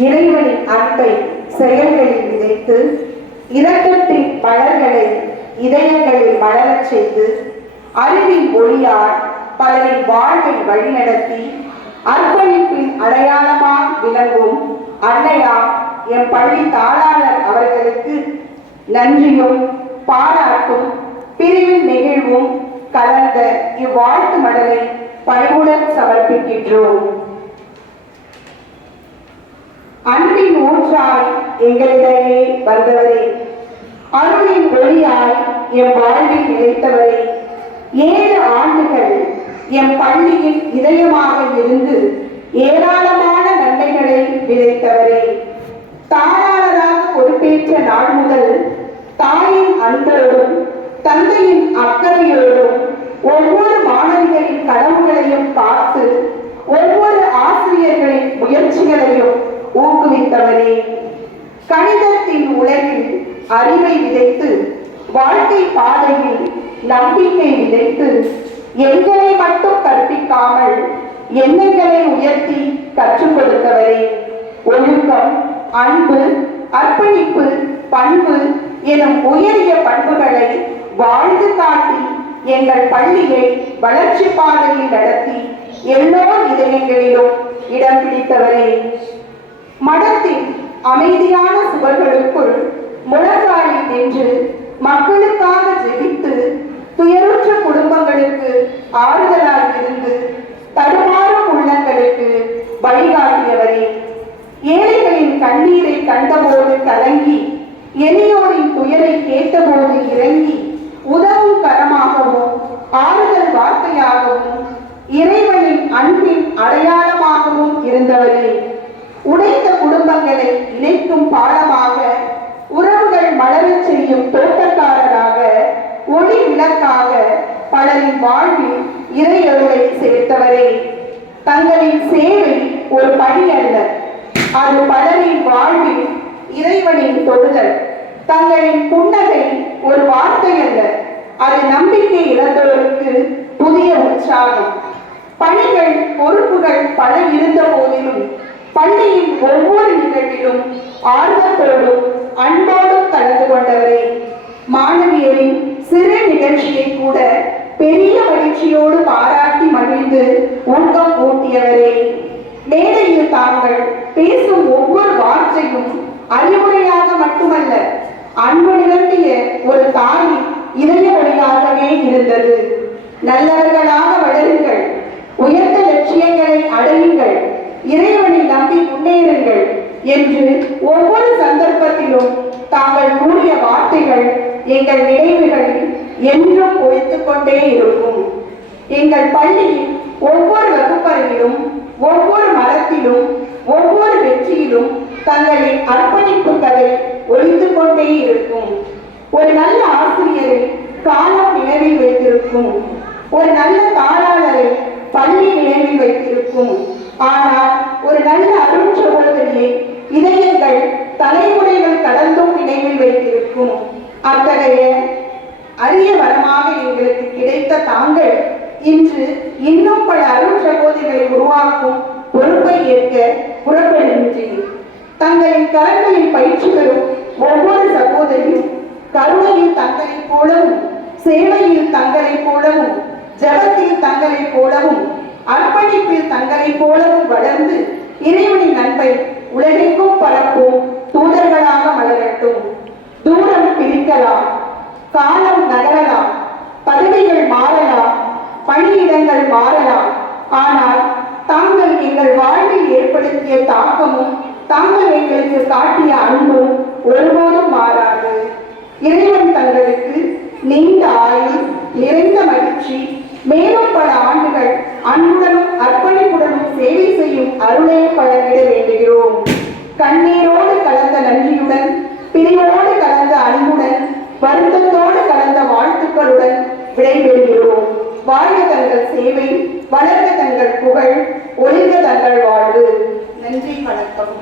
இறைவனின் அன்பை செயல்களில் விதைத்து இரக்கத்தின் மலர்களை இதயங்களில் மலரச் செய்து அறிவின் ஒளியால் பலரின் வாழ்வை வழிநடத்தி அர்ப்பணிப்பின் அடையாளமாக விளங்கும் அன்னையாம் எம் பள்ளி தாளாளர் அவர்களுக்கு நன்றியும் பாராட்டும் பிரிவின் நெகிழ்வும் கலந்த இவ்வாழ்த்து மடலை பணிவுடன் சமர்ப்பிக்கின்றோம். அன்பின் ஊற்றாய் எங்களிடையே வந்தவரே, அருளின் ஒளியாய் எம் வாழ்வில் நிலைத்தவரே, 7 ஆண்டுகள் எம் பள்ளியின் இதயமாக இருந்து ஏராளமான நன்மைகளை விளைத்தவரே, தாளாளராக பொறுப்பேற்ற நாள் முதல் தாயின் அன்போடும் தந்தையின் அக்கறையோடும் ஒவ்வொரு மாணவிகளின் கனவுகளையும் பார்த்து ஒவ்வொரு ஆசிரியர்களின் முயற்சிகளையும் ஊக்குவித்தவரே, கணிதத்தின் உலகில் அறிவை விதைத்து வாழ்க்கை பாதையில் நம்பிக்கை விதைத்து எண்களை மட்டும் கற்பிக்காமல் எண்ணங்களை உயர்த்தி கற்றுக் கொடுத்தவரே, ஒழுக்கம், அன்பு, அர்ப்பணிப்பு, பண்பு எனும் உயரிய பண்புகளை வாழ்ந்து காட்டி எங்கள் பள்ளியை வளர்ச்சி பாதையில் நடத்தி எல்லோர் இதயங்களிலும் இடம் பிடித்தவரே, மடத்தின் அமைதியான சுவர்களுக்குள் முழங்காலில் நின்று மக்களுக்காக ஜெபித்து துயருற்ற குடும்பங்களுக்கு ஆறுதலாக இருந்து தடுமாறும் உள்ளங்களுக்கு வழிகாட்டியவரே, ஏழைகளின் கண்ணீரை கண்டபோது கலங்கி எளியோரின் துயரை கேட்டபோது இறங்கி உதவும் கரமாகவும் ஆறுதல் வார்த்தையாகவும் இறைவனின் அன்பின் அடையாளமாகவும் இருந்தவரே, உடைத்த குடும்பங்களை இணைக்கும் பாடமாக உறவுகள் மலரச் செய்யும் தோட்டக்காரராக ஒளி விளக்காக பலரின் வாழ்வில் இறையருளை சேர்த்தவரே, தங்களின் சேவை ஒரு பணி அல்ல, அது பலரின் வாழ்வில் இறைவனின் தொடுதல். தங்களின் புன்னகை ஒரு வார்த்தை அல்ல, அது நம்பிக்கை இழந்தோருக்கு புதிய உற்சாகம். பணிகள் பொறுப்புகள் பல இருந்த போதிலும் பள்ளியின் ஒவ்வொரு நிகழ்விலும் ஆர்வத்தோடும் அன்போடும் கலந்து கொண்டவரே, மாணவியரின் சிறு நிகழ்ச்சியை கூட பெரிய மகிழ்ச்சியோடு பாராட்டி மகிழ்ந்து ஊக்கம் ஊட்டியவரே, மேடையில் தாங்கள் பேசும் ஒவ்வொரு வார்த்தையும் அறிவுரையாக மட்டுமல்ல, அன்பு நிரம்பிய ஒரு தாயின் இதய வழியாகவே இருந்தது. நல்லவர்களாக வளருங்கள், உயர்ந்த லட்சியங்களை அடையுங்கள், இறைவனை நம்பி முன்னேறுங்கள் என்று ஒவ்வொரு சந்தர்ப்பத்திலும் தாங்கள் கூறிய வார்த்தைகள் எங்கள் நினைவுகளில் என்றும் ஒழித்துக் கொண்டே இருக்கும். எங்கள் பள்ளியில் ஒவ்வொரு வகுப்பறையிலும் ஒவ்வொரு மரத்திலும் ஒவ்வொரு வெற்றியிலும் தங்களின் அர்ப்பணிப்புகளை ஒழித்துக் கொண்டே இருக்கும். ஒரு நல்ல ஆசிரியரை காலம் நினைவில் வைத்திருக்கும், ஒரு நல்ல தாளாளரை பள்ளி நினைவில் வைத்திருக்கும். ஆனால் ஒரு நல்ல அருள் சகோதரியை இதயங்கள் தலைமுறைகள் கடந்தும் நினைவில் வைத்திருக்கும். அத்தகைய அரிய வரமாக எங்களுக்கு கிடைத்த தாங்கள் இன்று இன்னும் பல அருள் சகோதரிகளை உருவாக்கும் பொறுப்பை ஏற்க புறப்படுகின்றேன். தங்களின் கரங்களில் பயிற்சி பெறும் ஒவ்வொரு சகோதரியும் கருணையில் தங்களை போலவும், சேவையில் தங்களை போலவும், ஜபத்தில் தங்களை போலவும், அர்ப்பணிப்பில் தங்களை போலவும் வளர்ந்து இறைவனின் அன்பை உலகெங்கும் பரப்பும் தூதர்களாக மலரட்டும். தூரம் பிரிக்கலாம், காலம் நகரலாம், பதவிகள் மாறலாம், பணியிடங்கள் மாறலாம், ஆனால் தாங்கள் எங்கள் வாழ்வில் ஏற்படுத்திய தாக்கமும் தாங்கள் எங்களுக்கு காட்டிய அன்பும் ஒருபோதும் மாறாது. இறைவன் தங்களுக்கு நீண்ட ஆயுள், நிறைந்த மகிழ்ச்சி, மேலும் பல ஆண்டுகள் அன்புடனும் அர்ப்பணிப்புடனும் சேவை செய்யும் அருளை பலரிட வேண்டுகிறோம். கண்ணீரோடு கலந்த நன்றியுடன், பிரிவோடு கலந்த அன்புடன், வருத்தத்தோடு கலந்த வாழ்த்துக்களுடன் விடைபெறுகிறோம். வாழ்க தங்கள் சேவை, வளர்க தங்கள் புகழ், ஒளிர்க தங்கள் வாழ்வு. நன்றி, வணக்கம்.